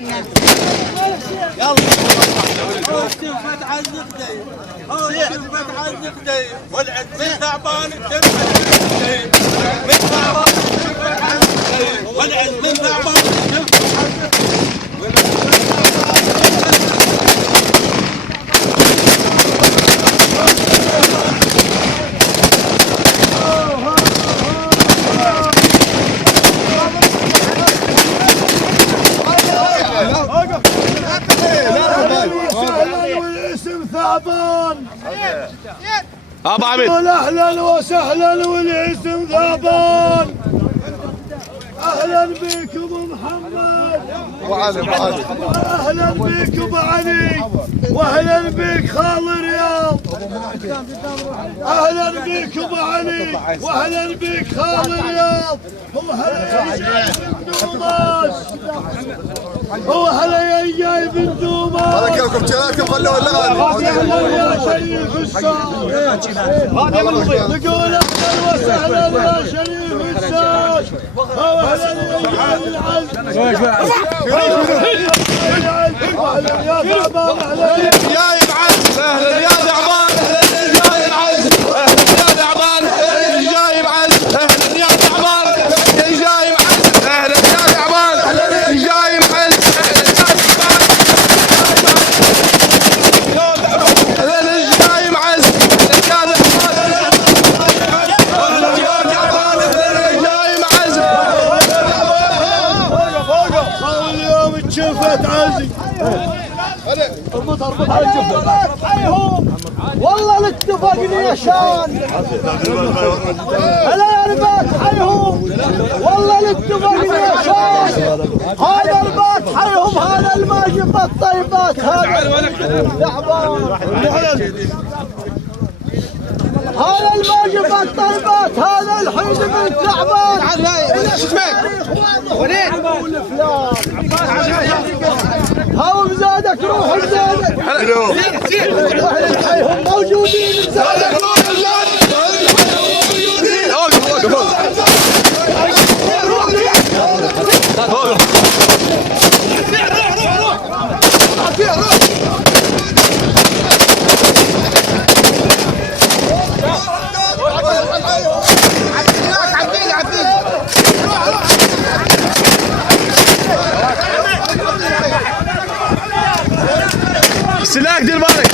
يلا فتح الزقدي فتح الزقدي والعد من ثعبان من ثعبان والعد من ثعبان والاسم ثعبان ابو عبيد اهلا وسهلا والاسم ثعبان. اهلا بك ابو محمد واهلا بك ابو علي واهلا بك خال الرياض. اهلا بك ابو علي واهلا بك خال الرياض. هو هلا يا جايب الدوماس. هذا كلكم شبابكم خلوه الاغاني. اهلا يا شريف الساج. نقول اهلا وسهلا يا شريف الساج. اهلا يا جايب العز. اهلا يا ثعبان. اهلا جايب عز. اهلا يا ثعبان. اهلا جايب عز. اهلا يا ثعبان. جايب عز. اهلا يا ثعبان. جايب عز. اهلا يا ثعبان. جايب عز. شفت عزي اربط على الجفة. حيهم والله اتفقنا يا شان. هلا يا رباط حيهم والله اتفقنا يا شان. هذا رباط حيهم هذا الماجب الطيبات هذا ثعبان. هذا الماجب الطيبات هذا الحين من ثعبان. هاو بزادك روح بزادك. حيهم موجودين بزادك روح بزادك. سلاك دير بالك.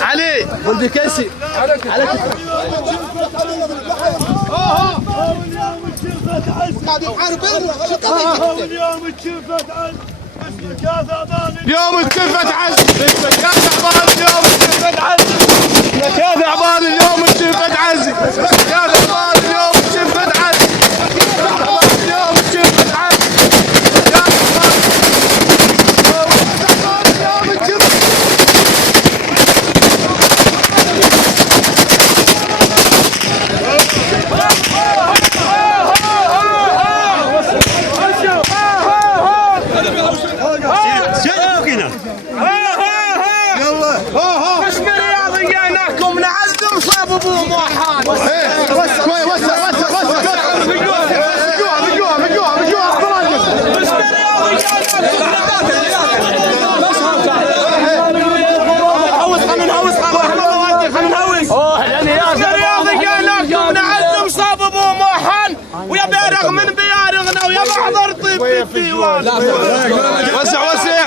علي ولد كيسي عليك اليوم تشفت عز. اسمك يا ثعبان. يوم اتكفت عز. اسمك يا ثعبان. اليوم اتكفت عز. اسمك يا ثعبان. اليوم اتكفت عز. اسمك يا ثعبان. اليوم اتكفت عز. اليوم اتكفت عز. يا ثعبان. اليوم اتكفت.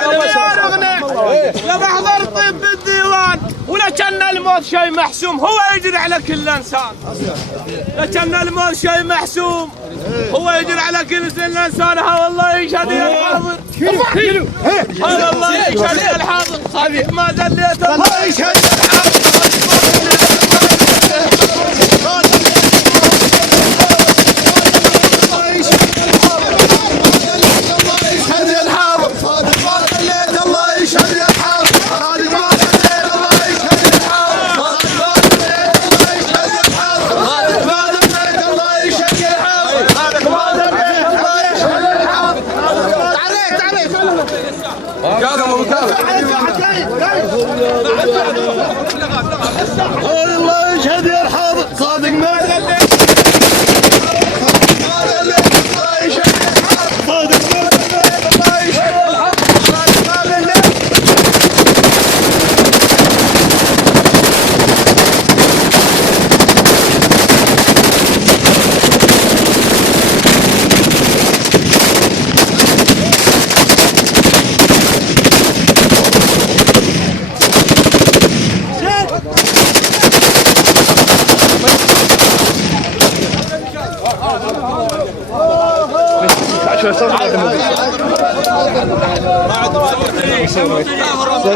وسع يا بحضر طيب بالديوان ولا كان الموت شيء محسوم. هو يجري على كل انسان. لا كان الموت شيء محسوم هو يجري على كل سنة لسانها والله يشهد يا الحاضر. هذا الله يشهد يا الحاضر. صادق ما دليت الله يشهد يا الحاضر. الله يشهد يا الحاضر صادق ما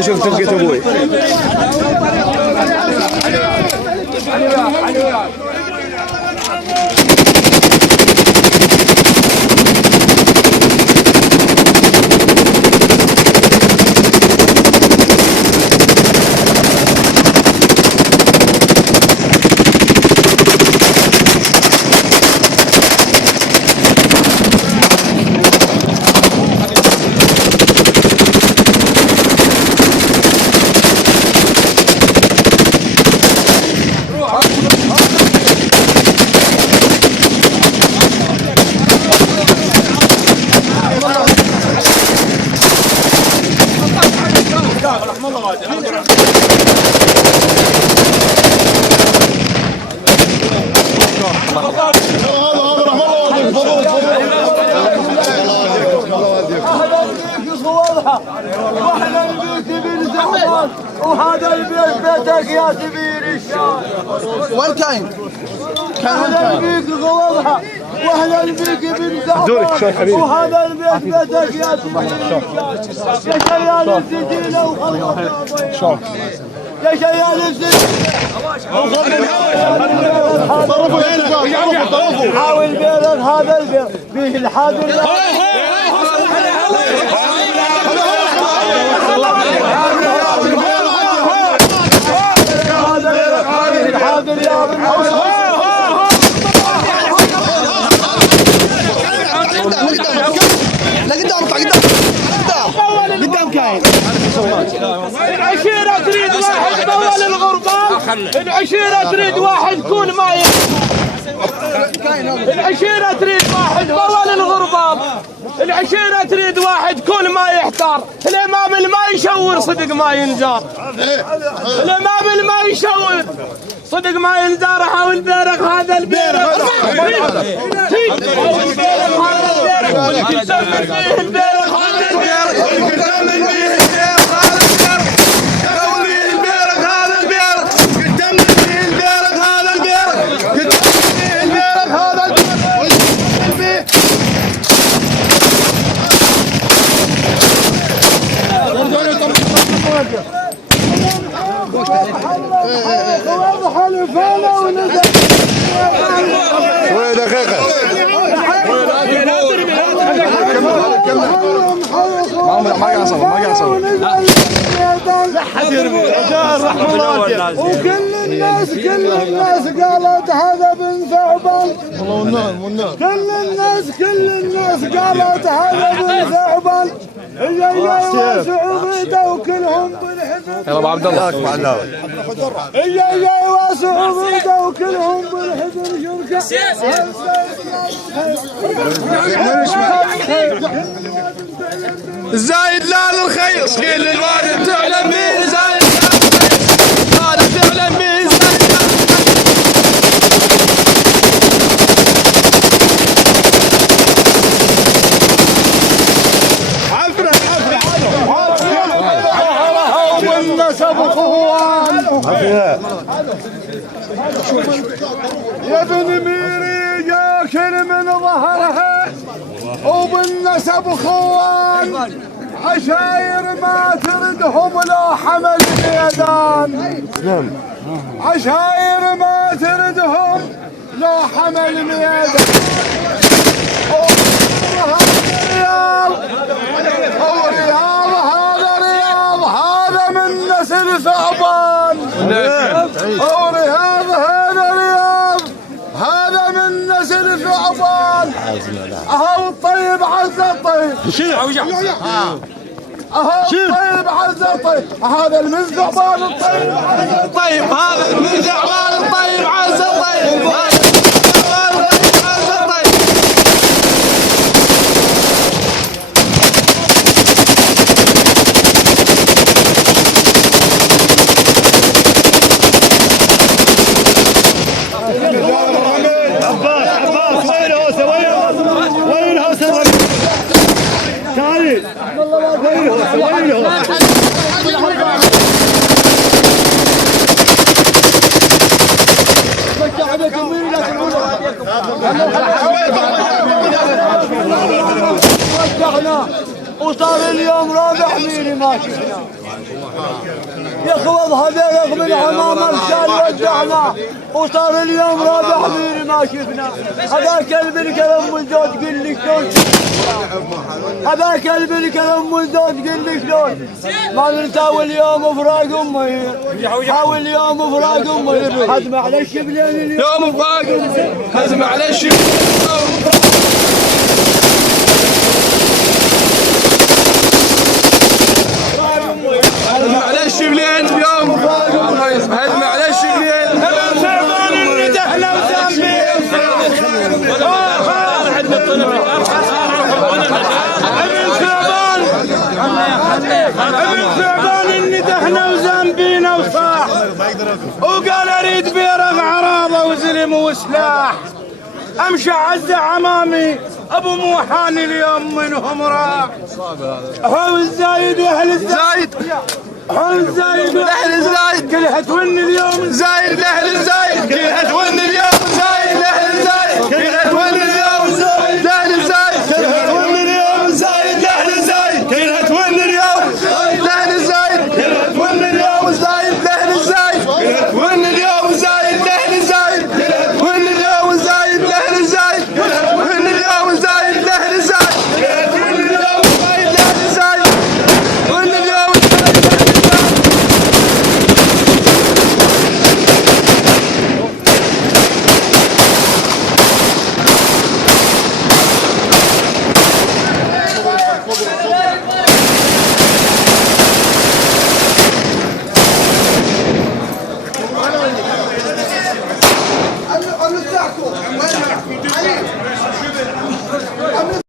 شوف تلقيت ابوي وهذا البيت بيتك يا سبيل الشام. وين كاين؟ اهلا بيك غوضها واهلا بيك بن زعفان وهذا البيت بيتك يا سبيل الشام. يا شيال السجينه وخلقنا شوف يا شيال السجينه حاول بيتك هذا البيت فيه الحاضر العشيرة تريد واحد طول الغربان. العشيرة تريد واحد كون ما العشيرة تريد واحد طول الغربان. العشيرة تريد واحد كل ما يحتار. الإمام اللي ما يشور صدق ما ينزار. الإمام اللي ما يشور صدق ما ينزار. حاول بيرق هذا البيرق شوية دقيقة وكل الناس قالت هذا بن ثعبان. كل الناس قالت هذا بن ثعبان. إجا وسعوديته وكلهم بالحزن. يلا ابو عبد الله إجا وسعوديته وكلهم بالحزن شركة. زايد لا للخير صقيل للوالد تعلم مين زايد الوالد تعلم مين والنسب اخوان يا ابن ميري جاك لكن من ظهرها وبالنسب خوان عشاير ما تردهم لا حمل ميدان. عشاير ما تردهم لا حمل ميدان. هذا من نسل ثعبان. ورياض هذا رياض هذا من نسل ثعبان. اهو الطيب عز الطيب. اهو الطيب عز الطيب. هذا من ثعبان الطيب عز الطيب. هذا من ثعبان الطيب عز الطيب. رجعنا وصار اليوم رابع ميري ما شفنا. يخوض هذا من امام الرجال وجعنا وصار اليوم رابع ميري ما شفنا. هذا كلب الكلام والزود قل لي شلون. هذا كلب الكلام والزود قل لي شلون. ما نساوي اليوم فراق امي. حاول اليوم فراق امي. هزم على الشبلين اليوم فراق امي. هزم على الشبلين. هزم على الشبلين اليوم. هزم على الشبلين. ابن ثعبان الندهنا وزامبين. ابن ثعبان الندهنا وزامبينا وصاح وقال اريد بيرغ عراضه وزلم وسلاح. امشي عز عمامي ابو موحان اليوم منهم راح. هو الزايد واهل الزايد. هو الزايد واهل الزايد كلها تون اليوم. زايد لاهل الزايد كلها تون اليوم. زايد لاهل الزايد كلها تون اليوم. زايد لاهل الزايد كلها تون اليوم. زايد لاهل الزايد كلها تون اليوم. زايد لاهل الزايد كلها تون اليوم. زايد لاهل الزايد كلها تون اليوم. زايد لاهل الزايد كلها تون اليوم. زايد لاهل الزايد كلها تون اليوم. زايد لاهل الزايد كلها تون اليوم. زايد لاهل الزايد تون اليوم.